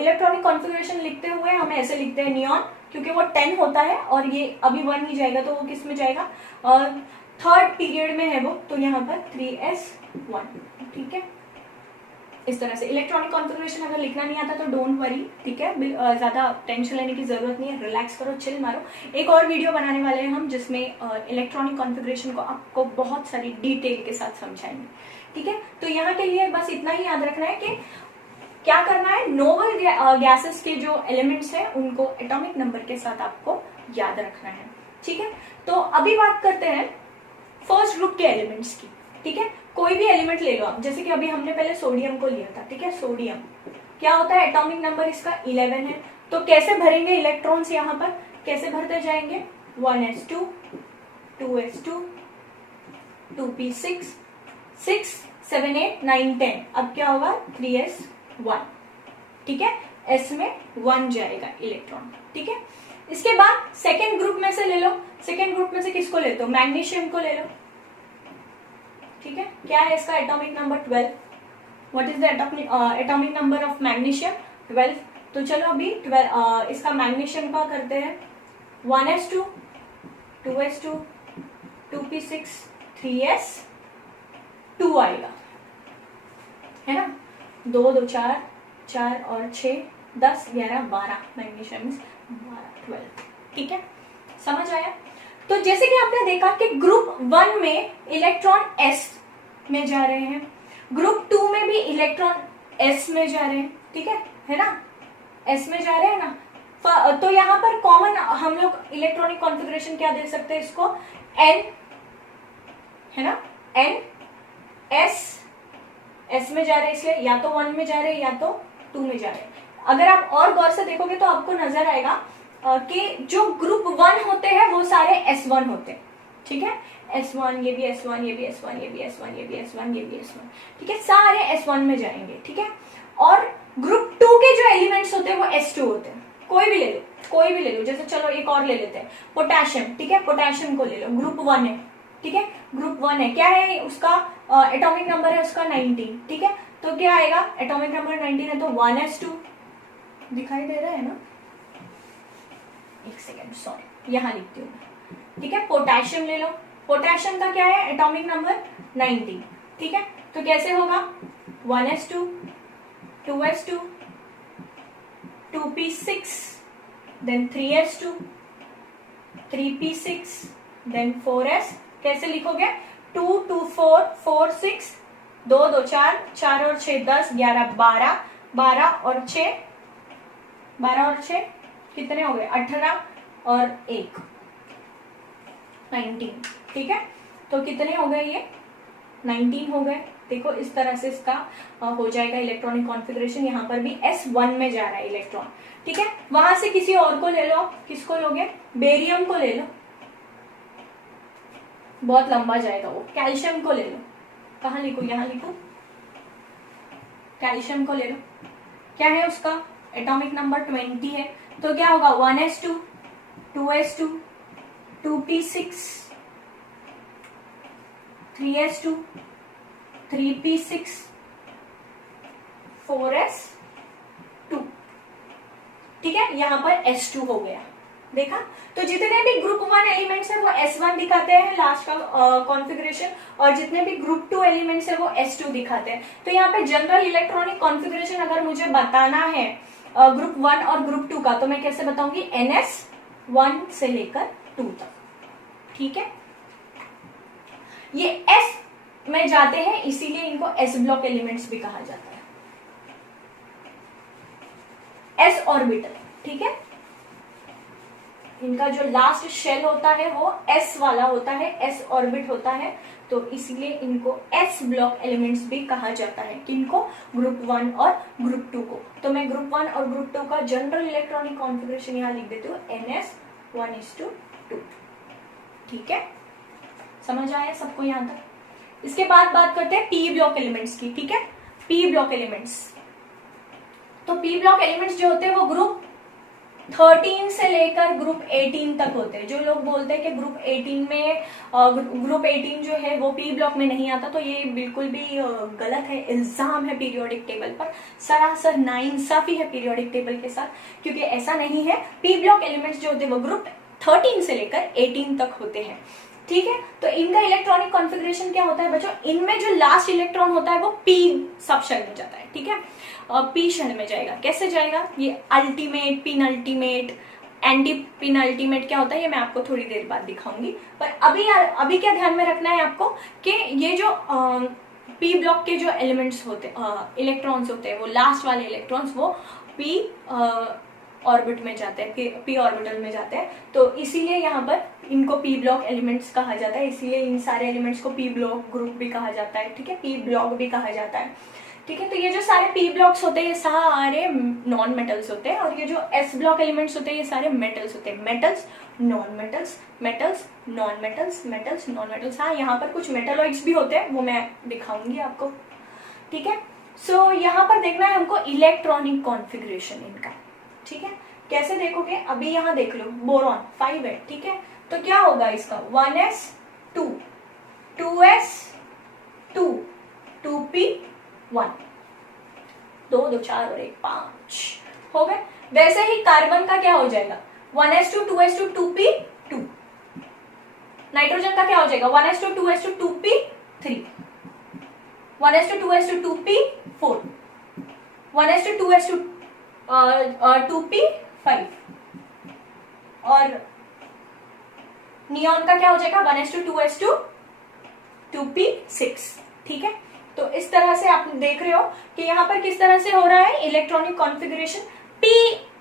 इलेक्ट्रॉनिक कॉन्फ़िगरेशन लिखते हुए हम ऐसे लिखते हैं नियॉन, क्योंकि वो 10 होता है और ये अभी 1 ही जाएगा, तो वो किस में जाएगा, थर्ड पीरियड में है वो, तो यहाँ पर 3s1, ठीक है। इस तरह से इलेक्ट्रॉनिक कॉन्फ़िगरेशन अगर लिखना नहीं आता तो डोंट वरी, ठीक है, ज्यादा टेंशन लेने की जरूरत नहीं है, रिलैक्स करो, चिल मारो। एक और वीडियो बनाने वाले हैं हम जिसमें इलेक्ट्रॉनिक कॉन्फ़िगरेशन को आपको बहुत सारी डिटेल के साथ समझाएंगे, ठीक है। तो यहाँ के लिए बस इतना ही याद रखना है कि क्या करना है, नोबल गैसेस के जो एलिमेंट्स हैं उनको एटॉमिक नंबर के साथ आपको याद रखना है, ठीक है। तो अभी बात करते हैं फर्स्ट ग्रुप के एलिमेंट्स की, ठीक है। कोई भी एलिमेंट ले लो आप, जैसे कि अभी हमने पहले सोडियम को लिया था, ठीक है। सोडियम क्या होता है, एटॉमिक नंबर इसका 11 है। तो कैसे भरेंगे इलेक्ट्रॉन्स, यहाँ पर कैसे भरते जाएंगे, 1s2, 2s2, 2p6, 6, 7, 8, 9, 10, अब क्या होगा 3s1, ठीक है, s में 1 जाएगा इलेक्ट्रॉन, ठीक है। इसके बाद सेकेंड ग्रुप में से ले लो, सेकेंड ग्रुप में से किसको लेते हो, मैग्नीशियम को ले लो, ठीक है। क्या है इसका atomic number 12। What is the atomic number of magnesium, 12। तो चलो अभी 12 इसका मैग्नीशियम का करते हैं, 1s2, 2s2, 2p6, 3s2 आएगा, है ना। 2 2 4, 4 और 6 10 11 12, मैग्नीशियम 12, ठीक है, समझ आया। तो जैसे कि आपने देखा कि ग्रुप 1 में इलेक्ट्रॉन s में जा रहे हैं, ग्रुप 2 में भी इलेक्ट्रॉन s में जा रहे हैं, ठीक है ना, s में जा रहे हैं ना। तो यहाँ पर कॉमन हम लोग इलेक्ट्रॉनिक कॉन्फ़िगरेशन क्या दे सकते हैं इसको, n, है ना, n s में जा रहे हैं, इसलिए या तो 1 में जा रहे हैं या तो 2 में जा रहे हैं। अगर आप और गौर से देखोगे तो आपको नजर आएगा कि जो ग्रुप 1 होते हैं वो सारे S1 होते हैं, ठीक है। S1, ये भी S1, ये भी S1, ये भी S1, ये भी S1, ये भी S1, ठीक है, सारे S1 में जाएंगे, ठीक है। और ग्रुप 2 के जो एलिमेंट्स होते हैं वो S2 होते हैं। कोई भी ले लो, कोई भी ले लो, जैसे चलो एक और ले लेते हैं, पोटेशियम, ठीक है, पोटेशियम को ले लो, ग्रुप 1 है, ठीक है, ग्रुप 1 है, क्या है उसका एटॉमिक नंबर है उसका 19, ठीक है। तो क्या आएगा, एटॉमिक नंबर 19 है तो 1s2 दिखाई दे रहा है ना, एक सेकेंड, सॉरी, यहां लिखती हूँ, ठीक है। पोटेशियम ले लो, पोटेशियम का क्या है एटॉमिक नंबर 19, ठीक है। तो कैसे होगा, 1s2, 2s2, 2p6, then 3s2, 3p6, then 4s, कैसे लिखोगे, 2 2 4 4 6, 2 2 4, 4 और 6 10 11 12, 12 और 6 कितने हो गए 18 और 1 19, ठीक है। तो कितने हो गए ये 19 हो गए। देखो इस तरह से इसका हो जाएगा इलेक्ट्रॉनिक कॉन्फ़िगरेशन। यहाँ पर भी S1 में जा रहा है इलेक्ट्रॉन, ठीक है। वहां से किसी और को ले लो, किसको लोगे, बेरियम को ले लो, बहुत लंबा जाएगा वो। कैल्शियम को ले लो, कहाँ लिखो, यहाँ लिखो, कैल्शियम को ले लो। क्या है उसका एटॉमिक नंबर 20 है। तो क्या होगा 1s2 2s2 2p6 3s2 3p6 4s2, ठीक है। यहां पर S2 हो गया, देखा। तो जितने भी ग्रुप 1 एलिमेंट्स है वो S1 दिखाते हैं लास्ट का कॉन्फ़िगरेशन, और जितने भी ग्रुप 2 एलिमेंट्स है वो S2 दिखाते हैं। तो यहाँ पे जनरल इलेक्ट्रॉनिक कॉन्फ़िगरेशन अगर मुझे बताना है ग्रुप 1 और ग्रुप 2 का, तो मैं कैसे बताऊंगी, NS1 से लेकर 2 तक, ठीक है। ये S में जाते हैं इसीलिए इनको S ब्लॉक एलिमेंट्स भी कहा जाता है। S ऑर्बिटल, ठीक है। इनका जो लास्ट शेल होता है वो S वाला होता है, S ऑर्बिट होता है, तो इसीलिए इनको S ब्लॉक एलिमेंट्स भी कहा जाता है। किनको, ग्रुप 1 और ग्रुप 2 को। तो मैं ग्रुप 1 और ग्रुप 2 का जनरल इलेक्ट्रॉनिक कॉन्फ़िगरेशन यहाँ लिख देती हूँ NS1:2, ठीक है। समझ आया सबको यहाँ तक। इसके बाद बात करते हैं P ब्लॉक एलिमेंट्स की, ठीक है। P ब्लॉक एलिमेंट्स, तो P ब्लॉक एलिमेंट्स जो होते हैं वो ग्रुप 13 से लेकर ग्रुप 18 तक होते हैं। जो लोग बोलते हैं कि ग्रुप 18 में ग्रुप 18 जो है वो P ब्लॉक में नहीं आता, तो ये बिल्कुल भी गलत है, इल्जाम है पीरियोडिक टेबल पर, सरासर नाइंसाफी है पीरियोडिक टेबल के साथ, क्योंकि ऐसा नहीं है। P ब्लॉक एलिमेंट्स जो होते हैं वो ग्रुप 13 से लेकर 18 तक होते हैं, ठीक है। तो इनका इलेक्ट्रॉनिक कॉन्फ़िगरेशन क्या होता है बच्चों, इनमें जो लास्ट इलेक्ट्रॉन होता है वो P सब शेल में जाता है, ठीक है। P शेल में जाएगा। कैसे जाएगा, ये अल्टीमेट, पिनअल्टीमेट, एंटी पिनअल्टीमेट क्या होता है ये मैं आपको थोड़ी देर बाद दिखाऊंगी। पर अभी क्या ध्यान में रखना है आपको कि ये जो P ब्लॉक के जो एलिमेंट्स होते इलेक्ट्रॉन्स होते हैं, वो लास्ट वाले इलेक्ट्रॉन्स वो P ऑर्बिट में जाते हैं, P ऑर्बिटल में जाते हैं। तो इसीलिए यहाँ पर इनको P ब्लॉक एलिमेंट्स कहा जाता है, इसीलिए इन सारे एलिमेंट्स को P ब्लॉक ग्रुप भी कहा जाता है, ठीक है। P ब्लॉक भी कहा जाता है, ठीक है। तो ये जो सारे P ब्लॉक्स होते हैं ये सारे नॉन मेटल्स होते हैं, और ये जो S ब्लॉक एलिमेंट्स होते हैं ये सारे मेटल्स होते हैं। Metals, non metals, metals, non metals, metals, non metals. हाँ, यहाँ पर कुछ मेटलॉइड्स भी होते हैं, वो मैं दिखाऊंगी आपको, ठीक है। सो यहाँ पर देखना है हमको इलेक्ट्रॉनिक कॉन्फ़िगरेशन इनका, ठीक है। कैसे देखोगे, अभी यहाँ देख लो, बोरॉन 5 है, ठीक है। तो क्या होगा इसका 1s2 2s2 2p1 2 2 4 और 1 5 हो गए। वैसे ही कार्बन का क्या हो जाएगा 1s2 2s2 2p2। नाइट्रोजन का क्या हो जाएगा 1s2 2s2 2p3 1s2 2s2 2p4 1s2 2s2 2p5 और नियॉन का क्या हो जाएगा 1s2 2s2 2p6, ठीक है। तो इस तरह से आप देख रहे हो कि यहाँ पर किस तरह से हो रहा है इलेक्ट्रॉनिक कॉन्फ़िगरेशन, P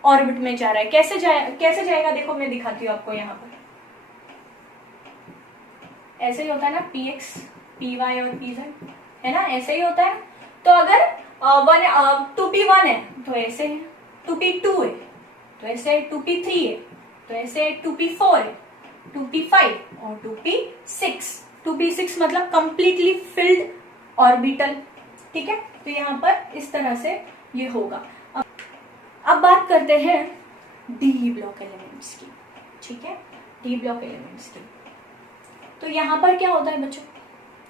ऑर्बिट में जा रहा है। कैसे जाएगा देखो मैं दिखाती हूँ आपको। यहाँ पर ऐसे ही होता है ना, px py और pz है ना, ऐसे ही होता है। तो अगर 2p1 है तो ऐसे है, 2p2 है तो ऐसे, 2p3 है तो ऐसे, 2p4 है, 2p5 और 2p6। 2p6 मतलब कंप्लीटली फिल्ड ऑर्बिटल, ठीक है। तो यहाँ पर इस तरह से ये होगा। अब बात करते हैं डी ब्लॉक एलिमेंट्स की, ठीक है। डी ब्लॉक एलिमेंट्स की तो यहाँ पर क्या होता है बच्चों,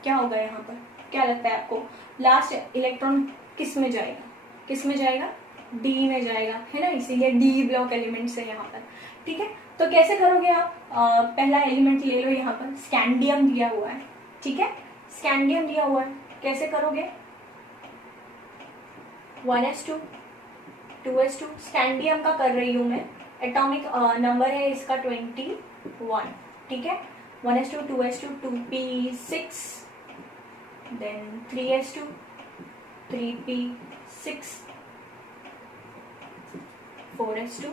क्या होगा यहाँ पर, क्या लगता है आपको, लास्ट इलेक्ट्रॉन किस में जाएगा, किस में जाएगा, डी में जाएगा, है ना। इसीलिए डी ब्लॉक एलिमेंट्स है यहाँ पर, ठीक है। तो कैसे करोगे आप, पहला एलिमेंट ले लो, यहाँ पर स्कैंडियम दिया हुआ है, ठीक है। स्कैंडियम दिया हुआ है, कैसे करोगे 1s2 2s2। स्कैंडियम का कर रही हूं मैं, एटॉमिक नंबर है इसका 21, ठीक है। 1s2 2s2 2p6 then 3s2 3p6 4s2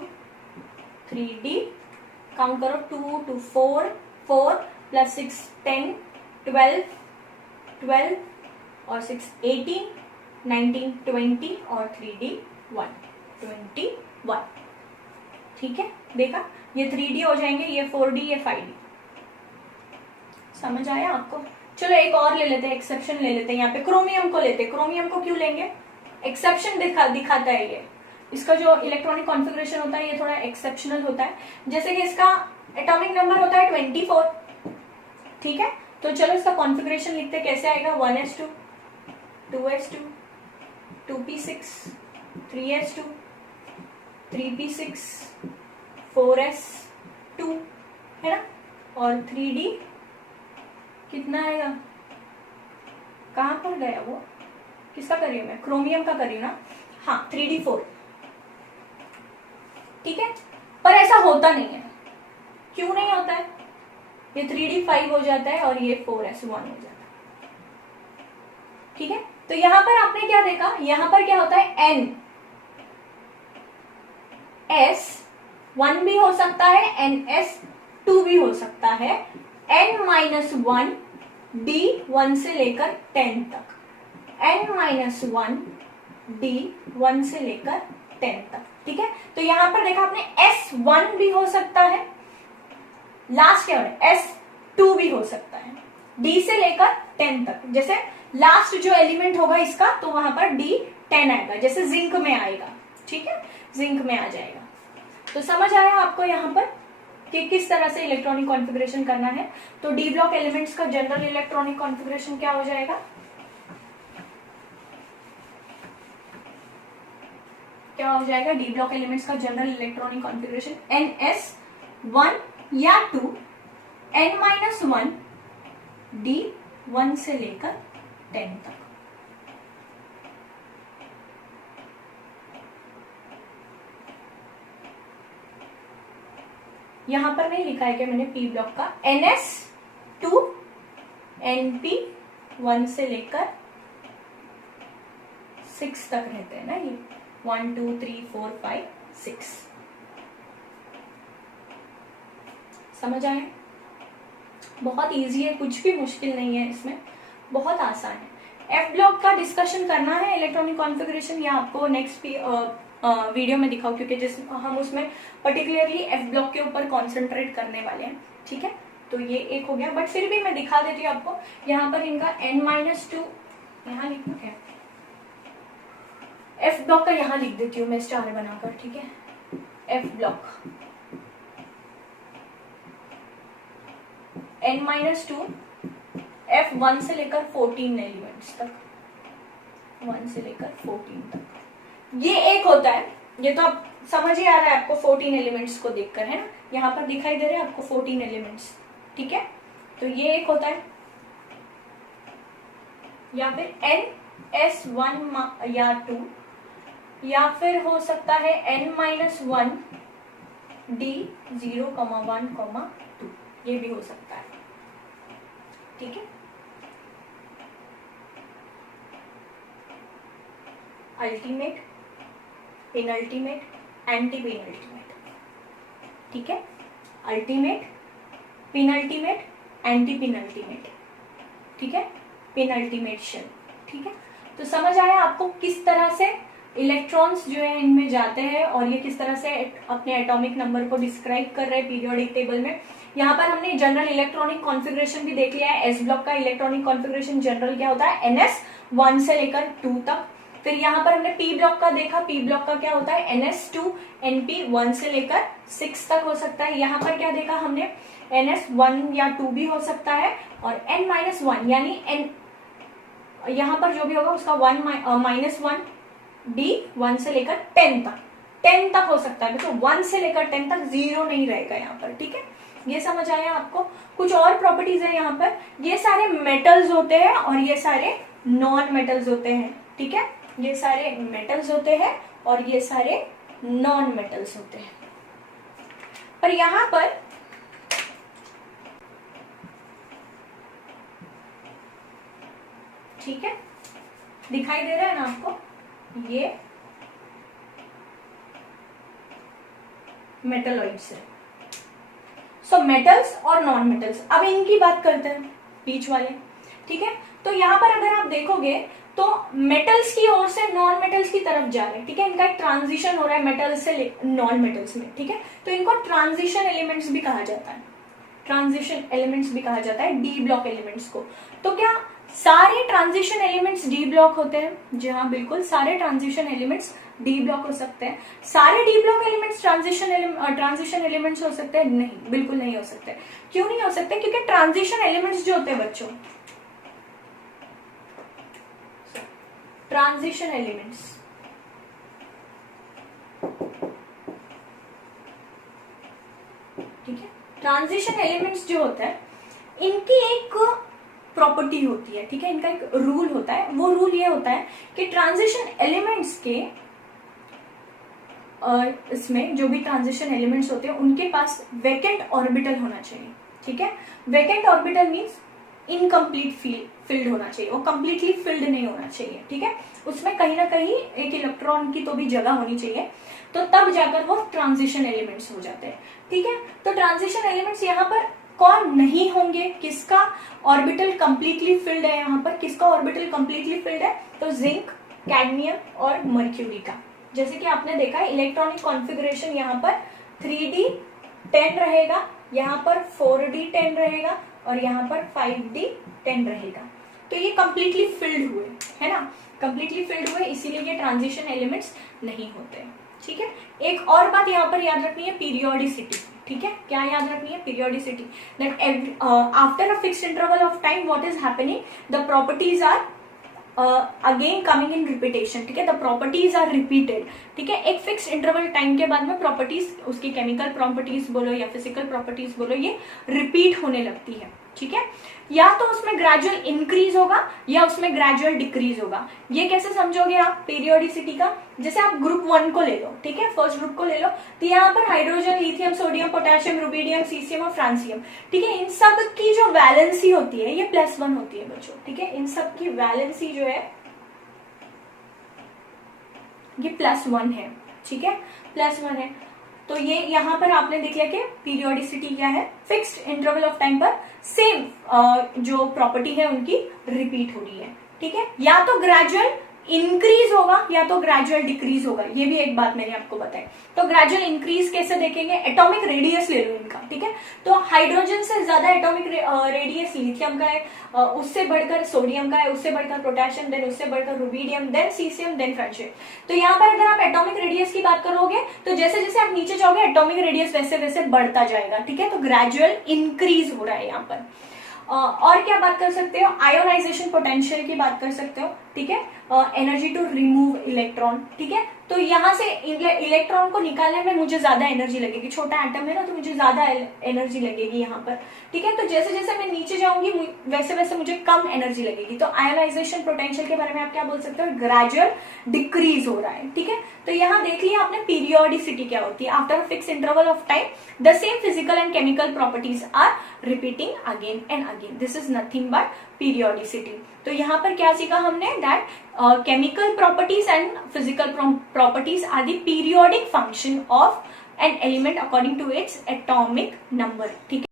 3D, count करो 2 2 4, 4 प्लस 6 10, 12, 12 और 6 18, 19 20 और 3D 1, 21। ठीक है, देखा, ये 3D हो जाएंगे, ये 4D, ये 5D। समझ आया आपको? चलो एक और ले लेते हैं, एक्सेप्शन ले लेते हैं। यहाँ पे क्रोमियम को लेते हैं। क्रोमियम को क्यों लेंगे? एक्सेप्शन दिखाता है ये, इसका जो इलेक्ट्रॉनिक कॉन्फ़िगरेशन होता है ये थोड़ा एक्सेप्शनल होता है। जैसे कि इसका एटॉमिक नंबर होता है 24, ठीक है, तो चलो इसका कॉन्फ़िगरेशन लिखते हैं, कैसे आएगा? 1s2, 2s2, 2p6, 3s2, 3p6, 4s2, है ना, और 3d कितना आएगा? कहां पर गया वो? किसका कर रही हूं मैं? क्रोमियम का कर रही हूं ना। हाँ, 3d4। ठीक है, पर ऐसा होता नहीं है। क्यों नहीं होता है? ये 3d5 हो जाता है और ये 4s1 हो जाता है। ठीक है, तो यहां पर आपने क्या देखा? यहां पर क्या होता है? ns1 भी हो सकता है, ns2 भी हो सकता है, n-1 d 1 से लेकर 10 तक, n-1 d 1 से लेकर 10 तक। ठीक है, तो यहां पर देखा आपने s1 भी हो सकता है, लास्ट क्या है? s2 भी हो सकता है, d से लेकर 10 तक। जैसे लास्ट जो एलिमेंट होगा इसका, तो वहां पर d 10 आएगा, जैसे जिंक में आएगा। ठीक है, जिंक में आ जाएगा। तो समझ आया आपको यहाँ पर कि किस तरह से इलेक्ट्रॉनिक कॉन्फ़िगरेशन करना है? तो डी ब्लॉक एलिमेंट्स का जनरल इलेक्ट्रॉनिक कॉन्फ़िगरेशन क्या हो जाएगा? क्या हो जाएगा डी ब्लॉक एलिमेंट्स का जनरल इलेक्ट्रॉनिक कॉन्फ़िगरेशन? ns1 या 2, n-1 d 1 से लेकर 10 तक। यहां पर नहीं लिखा है क्या मैंने पी ब्लॉक का? ns2 np 1 से लेकर 6 तक रहते हैं ना, ये 1 2 3 4 5 6। समझ आए? बहुत इजी है, कुछ भी मुश्किल नहीं है इसमें, बहुत आसान है। एफ ब्लॉक का डिस्कशन करना है इलेक्ट्रॉनिक कॉन्फ़िगरेशन, या आपको नेक्स्ट वीडियो में दिखाओ, क्योंकि जिस हम उसमें पर्टिकुलरली एफ ब्लॉक के ऊपर कॉन्सेंट्रेट करने वाले हैं। ठीक है, तो ये एक हो गया, बट फिर भी मैं दिखा देती हूँ आपको। यहाँ पर इनका n-2 यहाँ लिखना है, एफ ब्लॉक का यहाँ लिख देती हूँ मैं स्टार बनाकर। ठीक है, एफ ब्लॉक n-2 f1 से लेकर 14 एलिमेंट्स तक, 1 से लेकर 14 तक। ये एक होता है, ये तो आप समझ ही आ रहा है आपको 14 एलिमेंट्स को देखकर, है ना, यहाँ पर दिखाई दे रहे हैं आपको 14 एलिमेंट्स। ठीक है, तो ये एक होता है, या फिर n-1 या 2, या फिर हो सकता है n-1 d 0,1,2, ये भी हो सकता है। ठीक है, अल्टीमेट, पेनल्टीमेट, एंटी पेनल्टीमेट। ठीक है, अल्टीमेट, पेनल्टीमेट, एंटी पेनल्टीमेट। ठीक है, पेनल्टीमेशन। ठीक है, तो समझ आया आपको किस तरह से इलेक्ट्रॉन्स जो है इनमें जाते हैं और ये किस तरह से अपने एटॉमिक नंबर को डिस्क्राइब कर रहे हैं पीरियोडिक टेबल में। यहाँ पर हमने जनरल इलेक्ट्रॉनिक कॉन्फ़िगरेशन भी देख लिया है। एस ब्लॉक का इलेक्ट्रॉनिक कॉन्फ़िगरेशन जनरल क्या होता है? ns1 से लेकर 2 तक। फिर यहाँ पर हमने पी ब्लॉक का देखा, पी ब्लॉक का क्या होता है? ns2 np 1 से लेकर 6 तक हो सकता है। यहाँ पर क्या देखा हमने? ns1 या 2 भी हो सकता है, और n-1 यानी n यहाँ पर जो भी होगा उसका 1 d 1 से लेकर 10 तक हो सकता है। तो 1 से लेकर 10 तक 0 नहीं रहेगा यहाँ पर। ठीक है, ये समझ आया आपको? कुछ और प्रॉपर्टीज है यहाँ पर। ये सारे मेटल्स होते हैं और ये सारे नॉन मेटल्स होते हैं। ठीक है, ये सारे मेटल्स होते हैं और ये सारे नॉन मेटल्स होते हैं। पर यहाँ पर ठीक है, दिखाई दे रहा है ना आपको? ये मेटलॉइड्स है। सो मेटल्स और नॉन मेटल्स, अब इनकी बात करते हैं बीच वाले, ठीक है। तो यहाँ पर अगर आप देखोगे तो मेटल्स की ओर से नॉन मेटल्स की तरफ जा रहे हैं, ठीक है। इनका एक ट्रांजिशन हो रहा है मेटल्स से नॉन मेटल्स में, ठीक है। तो इनको ट्रांजिशन एलिमेंट्स भी कहा जाता है, ट्रांजिशन एलिमेंट्स भी कहा जाता है, डी ब्लॉक एलिमेंट्स को। तो क्या सारे ट्रांजिशन एलिमेंट्स डी ब्लॉक होते हैं? जी हाँ, बिल्कुल, सारे ट्रांजिशन एलिमेंट्स डी ब्लॉक हो सकते हैं। सारे D block elements transition elements हो सकते हैं? नहीं, बिल्कुल नहीं हो सकते। क्यों नहीं हो सकते? क्योंकि ट्रांजिशन एलिमेंट्स जो होते हैं बच्चों, ट्रांजिशन एलिमेंट्स, ठीक है, ट्रांजिशन एलिमेंट्स जो होता है इनकी एक प्रॉपर्टी होती है, ठीक है, इनका एक रूल होता है। वो रूल ये होता है कि ट्रांजिशन एलिमेंट्स के इसमें जो भी ट्रांजिशन एलिमेंट्स होते हैं उनके पास वैकेंट ऑर्बिटल होना चाहिए, ठीक है। Vacant orbital means incomplete field होना चाहिए, वो कंप्लीटली फिल्ड नहीं होना चाहिए, ठीक है। उसमें कहीं ना कहीं एक इलेक्ट्रॉन की तो भी जगह होनी चाहिए, तो तब जाकर वो ट्रांजिशन एलिमेंट्स हो जाते हैं, ठीक है। तो ट्रांजिशन एलिमेंट्स यहाँ पर कौन नहीं होंगे? किसका ऑर्बिटल कंप्लीटली फिल्ड है? यहाँ पर किसका ऑर्बिटल कंप्लीटली फिल्ड है? तो जिंक, कैडमियम और मर्क्यूरी का। जैसे कि आपने देखा है इलेक्ट्रॉनिक कॉन्फ़िगरेशन यहाँ पर 3d10 रहेगा, यहाँ पर 4d10 रहेगा और यहाँ पर 5d10 रहेगा। तो ये कंप्लीटली फिल्ड हुए, है ना, कंप्लीटली फिल्ड हुए, इसीलिए ये ट्रांजिशन एलिमेंट्स नहीं होते, ठीक है। एक और बात यहाँ पर याद रखनी है, पीरियोडिसिटी, ठीक है। क्या याद रखनी है? Periodicity, that after a fixed interval of time what is happening, the properties are again coming in repetition, ठीक है। द प्रॉपर्टीज आर रिपीटेड, ठीक है। एक फिक्स इंटरवल टाइम के बाद में प्रॉपर्टीज, उसकी केमिकल प्रॉपर्टीज बोलो या फिजिकल प्रॉपर्टीज बोलो, ये रिपीट होने लगती है, ठीक है। या तो उसमें ग्रेजुअल इंक्रीज होगा या उसमें ग्रेजुअल डिक्रीज होगा। ये कैसे समझोगे आप पीरियोडिसिटी का? जैसे आप ग्रुप 1 को ले लो, ठीक है, फर्स्ट ग्रुप को ले लो, तो यहाँ पर hydrogen, lithium, sodium, potassium, rubidium, caesium और फ्रांसियम, ठीक है। इन सब की जो वैलेंसी होती है ये +1 होती है बच्चों, ठीक है। इन सब की वैलेंसी जो है ये +1 है, ठीक है, +1 है। तो ये यहाँ पर आपने देख लिया कि पीरियोडिसिटी क्या है, फिक्स्ड इंटरवल ऑफ टाइम पर सेम जो प्रॉपर्टी है उनकी रिपीट हो रही है, ठीक है। या तो ग्रेजुअल इंक्रीज होगा या तो ग्रेजुअल डिक्रीज होगा, ये भी एक बात मैंने आपको बताई। तो ग्रेजुअल इंक्रीज कैसे देखेंगे? एटॉमिक रेडियस ले लो इनका, ठीक है। तो हाइड्रोजन से ज्यादा एटॉमिक रेडियस लिथियम का है, उससे बढ़कर सोडियम का है, उससे बढ़कर पोटेशियम, देन उससे बढ़कर rubidium, then caesium, then francium. तो यहाँ पर अगर आप एटॉमिक रेडियस की बात करोगे तो जैसे जैसे आप नीचे जाओगे एटॉमिक रेडियस वैसे वैसे बढ़ता जाएगा, ठीक है। तो ग्रेजुअल इंक्रीज हो रहा है यहाँ पर। और क्या बात कर सकते हो? आयोनाइजेशन पोटेंशियल की बात कर सकते हो, ठीक है। एनर्जी टू रिमूव इलेक्ट्रॉन, ठीक है। तो यहाँ से इलेक्ट्रॉन को निकालने में मुझे ज्यादा एनर्जी लगेगी, छोटा एटम है ना, तो मुझे ज्यादा एनर्जी लगेगी यहाँ पर, ठीक है। तो जैसे जैसे मैं नीचे जाऊंगी वैसे वैसे मुझे कम एनर्जी लगेगी। तो आयोनाइजेशन पोटेंशियल के बारे में आप क्या बोल सकते हो? ग्रेजुअल डिक्रीज हो रहा है, ठीक है। तो यहाँ देख लिया आपने पीरियोडिसिटी क्या होती है। After a fix interval of time the same physical and chemical properties are repeating again and again, this is nothing but periodicity. तो यहाँ पर क्या सीखा हमने? That chemical properties and physical properties are the periodic function of an element according to its atomic number, ठीक है।